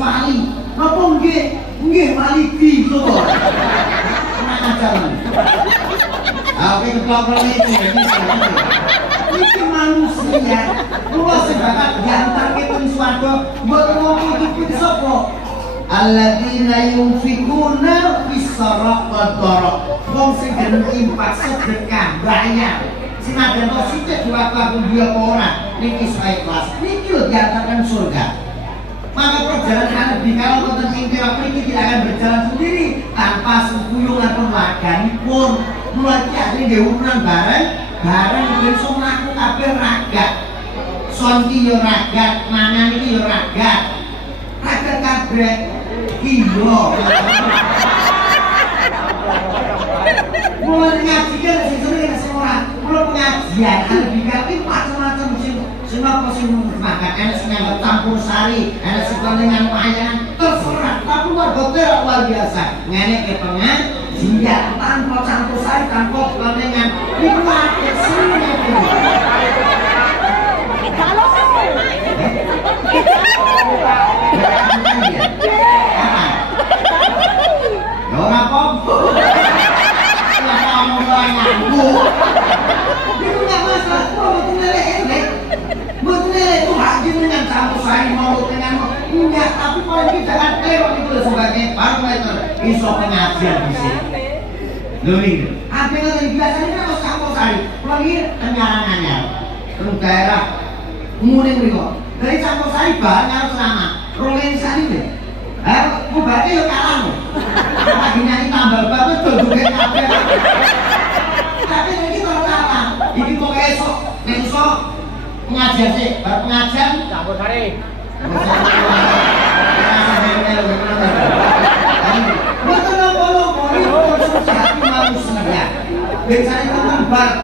wali. Napa nggih? Nggih maliki to. Tenang aja. Oke, kelompok ini iki manusia. Kula sing bakal diantarke teng swarga mboten wong iki sapa? Alladzina yunfikuna fis saraq wad daraq. Wong sing gelem infak sedekah bayar. Sinajan to sithik diwaktu dia apa ora niki sae kelas. Niki lho diantarkan surga. Maka perjalanan Nabi kalau wonten ing tiap mriki tidak akan berjalan sendiri tanpa sukuyungan pun. Mulai akhirnya dia urunan bareng iso mlaku kabeh ragat. Son iki yo ragat, mangan iki yo ragat. Ragat kabeh. Iya. Mulai ngaji kan sing seneng sing ora. Mulai pengajian ada dikali macam-macam sing apa sing makan enak sing campur sari, enak sing dengan wayang terserah. Tapi warga luar biasa. Ngene ke pengajian tanpa campur sari, tanpa kelengan. Iku akeh seneng iki. Halo. Ora apa-apa. Kamu banyak. Itu enggak masalah. Betul elek. Betul itu hak jenengan campur sari mau dengan enggak, tapi kalau kita kan lewat itu sebagai parameter iso pengajian di sini. Lho iki. Apa yang biasanya kan campur sari. Lagi tengarangannya. Terus daerah umune mriko. Dari campur sari bahan karo selama. Roleng sari deh. Mubake yo kalah. Lagi nyanyi tambal banget dodoke kabeh. Tapi iki kok kalah. Iki kok esuk, esuk pengajian sih, bar pengajian campur sari. Betul, betul, betul, manusia. Biasanya teman bar